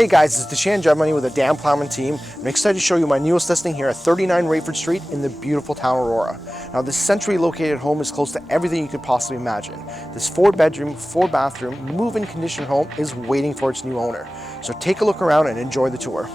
Hey guys, it's Deshaun Judmoney with the Dan Plowman team. I'm excited to show you my newest listing here at 39 Raiford Street in the beautiful town of Aurora. Now this centrally located home is close to everything you could possibly imagine. This 4-bedroom, 4-bathroom, move-in condition home is waiting for its new owner. So take a look around and enjoy the tour.